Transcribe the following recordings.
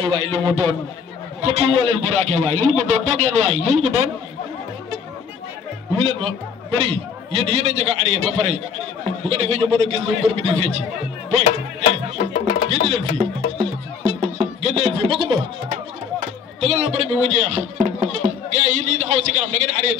ay waay lu mu doon xëpp woo leen buraake waay lu mu doon toog leen waay lu mu doon. wu leen ma bëri yéen a njëkk a arrière ba pare bu ko defee ñu mën a gis lu mbër bi di fecc booy génn leen fii mbokk ma tegal na bëri bi mu jeex gars yi yéen taxaw ci kanam da ngeen arrière.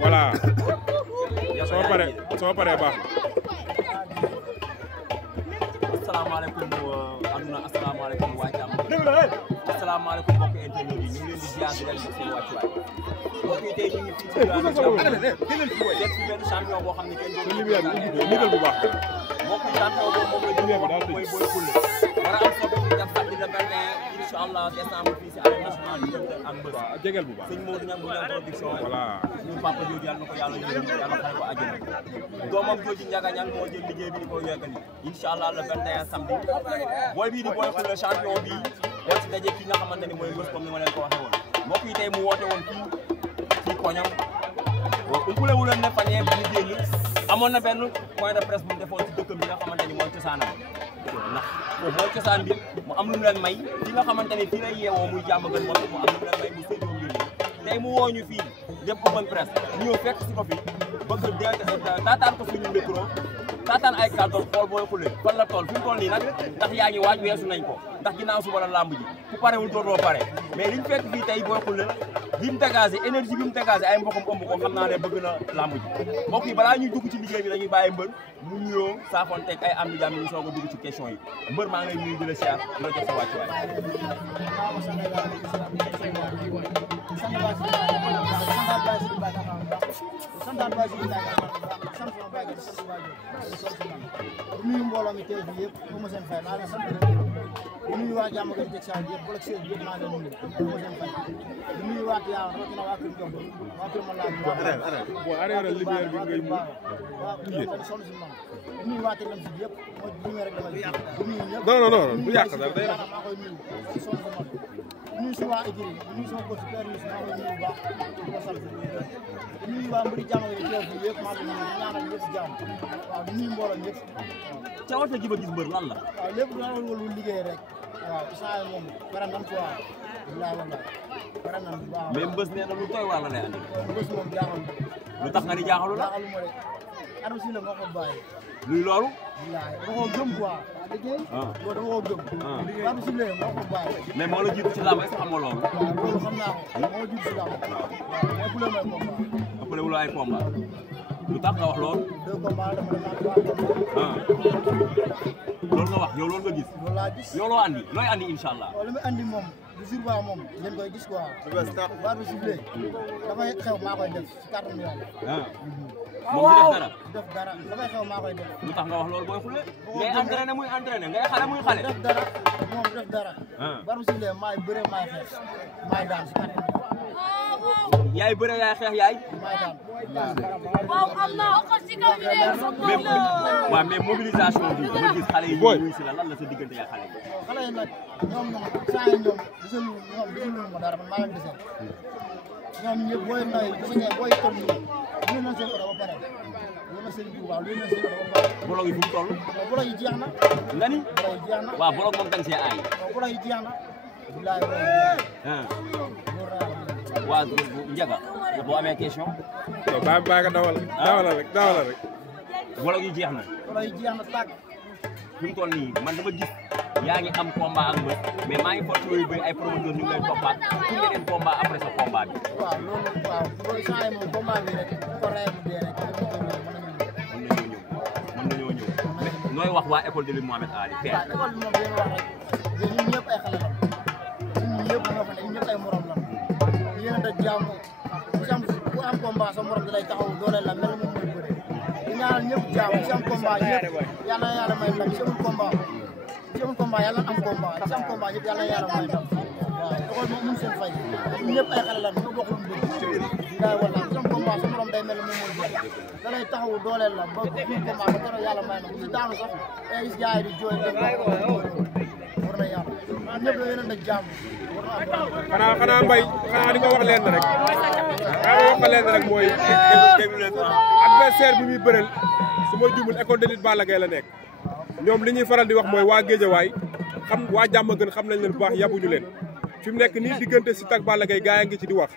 voilà soo paree baax asalaamaaleykum aduna asalaamaaleykum waa jàmm asalaamaaleykum mbokk internet yi ñu ngi leen di ziar di leen jox seen wàccuwaay mbokk yi tey ñu ngi fii ci benn champion boo xam ne kenn doon bu baax mbokk champion boobu moom la ñu wax mooy Boy Khoule war a am soog a def samedi le 21 incha allah décembre fii si arène nationale bi ak mbër jégal bu baax sëñ Modou Niang bu Niang production voilà ñu papa jooju yàlla na ko yàlla yërëm yàlla xare ko àjjana doomam jooju Ndiaga Niang moo jël liggéey bi di ko yeggali incha allah le 21 samedi booy bii di Boy Khoule champion bi war si daje ki nga xamante ni mooy mbës comme ni ma leen ko waxee woon mbokk yi tey mu woote woon fii ci koñam umpule wu leen ne fan yee ñu génn amoon na benn point de presse bu mu defoon ci dëkkam bi nga xamante ni mooy cosaanam ndax mooy cosaan bi mu am lu mu leen may fi nga xamante ni fii lay yeewoo muy jàmm gën moom mu am lu mu leen may mu séddoo mbir mi tey mu woo ñu fii lépp open presse ñu ñëw fekk si ko fi bëgg taataan ko suñu micro taataan ay kàddu xool Boy Khoule fan la toll fi mu toll nii nag ndax yaa ngi waaj weesu nañ ko ndax ginnaaw suba la làmb ji ku parewul dootoo pare mais liñ fekk fii tey Boy Khoule bi mu dégagé énergie bi mu dégagé ay mbokam ëmb ko xam naa ne bëgg na làmb ji mbokk yi balaa ñuy dugg ci liggéey bi dañuy bàyyi mbër mu nuyoo saafoon teg ay am di jàmm ñu soog a dugg ci question yi mbër maa ngi lay nuyu di la siyaar di la jox sa wàccuwaay nuyu mbooloo mi teew fii yëpp bu ma seen fay naa leen sant nuyu waa jàmm gën teg saa yëpp wala seen yëpp naa leen nuyu bu ma seen fay nuyu waa Tivaouane rawatina waa Kër Diop waa Kër Malade bon arrêté lumière bi ngay mu waaw sonn si man nuyu waa Tivaouane si yëpp mooy bu ñëwee rek dama nuyu ñëpp non bu yàq dara day maa koy nuyu sonn si man nuyu si waa écurie nuyu sama coach père Youssou maa ngi nuyu bu baax di ko sant nuyu waa mbiri jàmm yi teew fii yëpp maa ngi nuyu ñaanal ñëpp jàmm waaw di nuyu mbooloo ñëpp cawarte gi ba gis mbër lan la waaw lépp dina wol liggéey rek waaw saa moom pare nan quoi wallaay wallaay pare nan bu baax mais mbës nee na lu doy waar la lay andi mbës moom jaaxal lu tax nga ni jaaxalu la jaaxalu ma rek Adama Sylla moo ko bàyyi luy loolu wallaay da koo gëm quoi liggéey boo da koo gëm Adama Sylla moo ko bàyyi mais moo la jiitu ci làmb est-ce que xam nga loolu waaw loolu xam naa ko moo jiitu si làmb waaw mais bu lee may combat ëppale wu la ay combat lu tax nga wax loolu 2 combats dama def 3 combats loolu nga wax yow loolu nga gis loolu laa gis yow loo andi looy andi incha allah waaw li muy andi moom du jour ba moom ngeen koy gis quoi baar bi sifflé dafay xew maa koy def si kàttanu yàlla moom du def dara def dara dafay xew maa koy def lu tax nga wax loolu booy xule ngay entraîné muy entraîné ngay xale muy xale def dara moom def dara baar bi sifflé maay bëre maay xeex maay daan si kàttanu yaay bëre yaay xeex yaay maay daan waaw am naa ko si kaw bi de waaw mais mobilisation bi nga gis xale yi ñu si la lan la sa diggante yaa xale yi xale yi nag ñoom saa yi ñoom gisalu ma dara man maa leen desee ñoom ñëpp booy ndaw yi gis nga booy toll nii lu na seen oto ba pare lu na seen waaw lu na seen oto ba pare bolog yi fu mu toll bolog yi jeex na nga ni bolog yi jeex na waaw bolog moom dañ see aay bolog yi jeex na bilaay waa Ndiaga boo amee question baa nga dawal rek bolog yi jeex na bolog yi jeex na tàgg fi mu toll nii man dama gis yaa ngi am combat ak mbër mais maa ngi fort yooyu bëri ay promoteur ñu ngi lay toppaat pour yeneen combat après sa combat bi waaw loolu saa yi moom combat bi rek ko rey bu dee rek mën nañoo ñëw nooy wax waa école de l'Ibou Mohamed Ali waaw école bi moom leen wax rek ñun ñëpp ay xale la ñun ñëpp ñoo fa nekk ñun ñëpp ay morom la yéen a jàmm ku am combat sa morom da lay taxaw dooleel la mel moom mooy bëre di ñaanal ñëpp jàmm ci am combat ñëpp yàlla na yàlla may ndam ci amul combat yàlla am combat ci am combat ñëpp yàlla na yàlla may ndam waaw école moom mun seen fay ñun ñëpp ay xale la ñoo bokk lu mu bëgg daay wala ci am combat sa morom day mel moom mooy bëre da lay taxaw dooleel la ba ci combat ba keroog yàlla may na bu ci daanu sax ay gis gars yi di jooy war na yàlla ñëpp la yéen a jàmm xanaa mbay xanaa di nga wax leen rek mooy adversaire bi muy bëreel su ma jumul école de lutte Balla Gaye la nekk ñoom li ñuy faral di wax mooy waa Géejawaay xam waa jàmm gën xam nañ leen bu baax yabuñu leen fi mu nekk nii diggante Siteu ak Balla Gaye gaa yi ngi ci di wax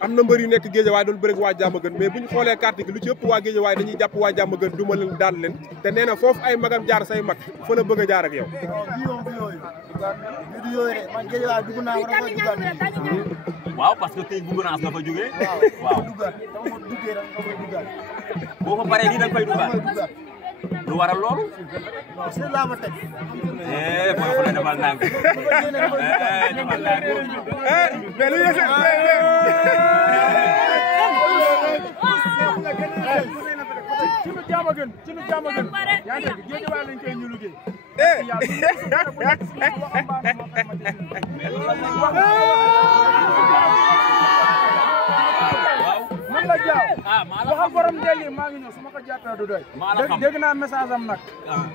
am na mbër yu nekk Géejawaay doon bëre waa jàmm gën mais bu ñu xoolee carte gi lu ci ëpp waa Géejawaay dañuy jàpp waa jàmm gën duma leen daan leen te nee na foofu ay magam jaar say mag fa la bëgg a jaar ak yow man Géejawaay dugg naa war a koy duggaat waaw parce que tey bu menace nga fa jógee waaw duggaat dama ko duggee rek dama koy duggaat boo ko paree nii da nga koy duggaat lu waral loolu non c'est la ma teg booy xule demal ndànk demal ndànk mais lu yëse ci nu jaama gën yaa ngi dégg Géejawaay lañ koy ñu liggéey man la jaaw waxal borom deli maa ngi ñëw su ma ko jàppee du doy dégg naa message am nag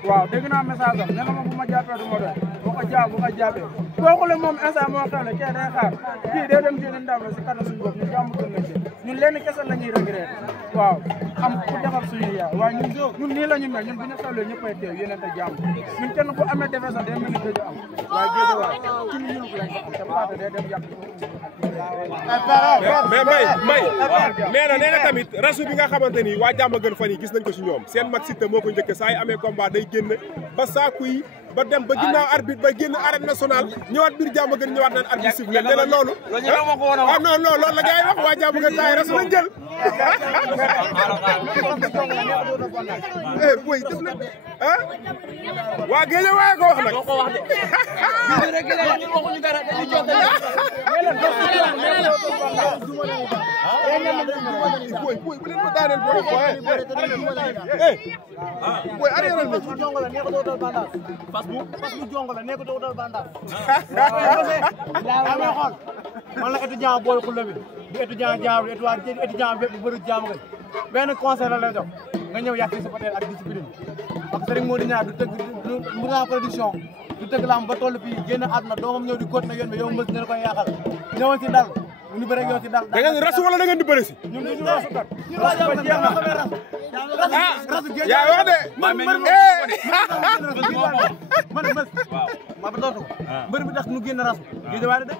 waaw dégg naa message am nee na ma bu ma jàppee du ma doy boo ko jàppee boo xoolee moom instant moo xewle kee day xaar kii day dem jëli ndam la si kanam suñu bopp ñu jàmm gën lañ ñun lenn kese la ñuy regretté waaw am ku defar suñu yaay waaye ñun nii la ñu mel ñun bu ñu xewlee ñëppay teew yéen a jàmm ñun kenn ku amee defee sax day mel ni gëj am waaye géej waaw ci ñu ñëw lañ ko am te paate day dem yàq mais may nee na tamit rasu bi nga xamante ni waa jàmm gën fan yi gis nañ ko si ñoom seen mag Siteu moo ko njëkk saa yi amee combat day génn ba saaku yi ba dem ba ginnaaw arbitre ba génn arène nationale ñëwaat biir jàmm gën ñëwaat naan arbitre sifflé nee na loolu ah non loolu la gars yi wax waa jàmm gën saa yi rasu lañ jël boy def na ah waa géej waaye ko wax nag boy bu leen ko daaneel boy boy arrière na bu jongo la ne ko dootal bandage fas bu jongo la ne ko dootal bandage yaa may xool man la étudiant boy xullo bi di étudiant jaaw étudiant bépp bëru jaam nga benn conseil la lay jox nga ñëw yàq sa peut-être ak discipline parce que Serigne Modou Niang du tëgg Mourala production du tëgg lamb ba toll fii génn àdduna doomam ñëw di continuer yoon bi yow mbës nga koy yàqal ñëwoon si dal ñu bëre ñëw si dal da ngeen rasu wala da ngeen di bëri si ñun ñu rasu kat rasu ba jeex na rasu géej yaa wax de man mbës ma ba dootu mbër bi tax ñu génn rasu géej waay de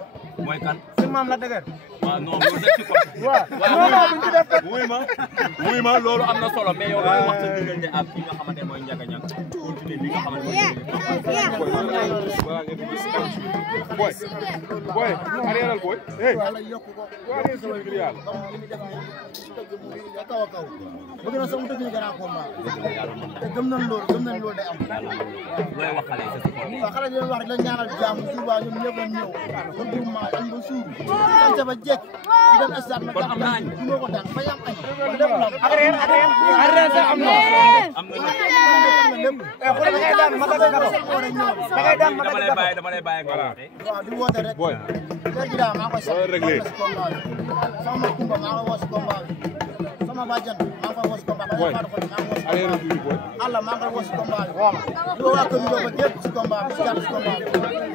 mooy kan seen maam la dëgër waaw non loolu def ci ko waaw non duñ ci def kat wuy ma loolu am na solo mais yow loolu wax sa diggante ak ki nga xamante mooy Ndiaga Niang continuer bi nga xamante boy boy arrière boy hey yàlla yokk ko ngir yàlla li mu def nii tëgg mu ngi kaw a kaw bëgg na sax mu tëgg ñu grand combat te gëm nañ loolu day am looy wax xale yi waaw xale yi wax rek la ñaanal jàmm suba ñoom ñëpp lañ ñëw ba groupement añ ba suur sant ba jekk ñu dem stade na jàpp nañ du ma ko daan ba yam añ kon lépp la arrière sax am na lépp da ngay daan ma da ngay daan ma dama lay bàyyi nga woote waaw di woote rek boy léegi daal maa koy sant réglé sama kumba maa ngi woo si combat bi sama bàjjan maa ngi koy woo si combat bi boy maa ngi woo si arrière combat du boy Allah maa ngi koy woo si combat bi di woo waa kër Ndiob ba gépp si combat bi si jàpp si combat bi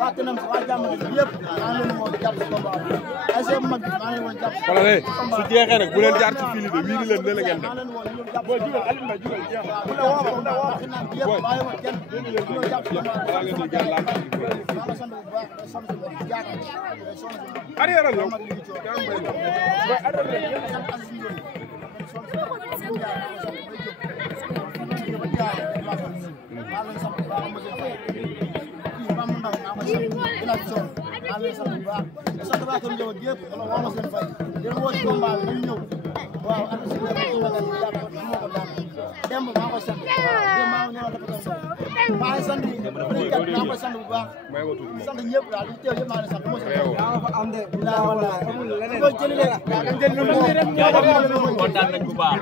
waa Tenam si waa jàmm bi yëpp maa ngi leen di woo di jàpp si combat bi ay seen mag bi maa ngi leen di woo jàpp si wala ne su jeexee nag bu leen jaar ci fili de wiiri leen ne la ngeen maa def ngi leen di woo ñu jàpp si combat bi Alioune Mbaye jugal jeex bu la woo combat waxi naan bi yëpp bàyyi ma kenn ñu jàpp si combat bi balaa ngeen di gën laaj maa ngi sant bu baax day sonn si bëri jaaka day sonn si bëri arrière yow mag li ñu coow yaa ngi may sant Aziz Ndoye kontaan nañ bu baax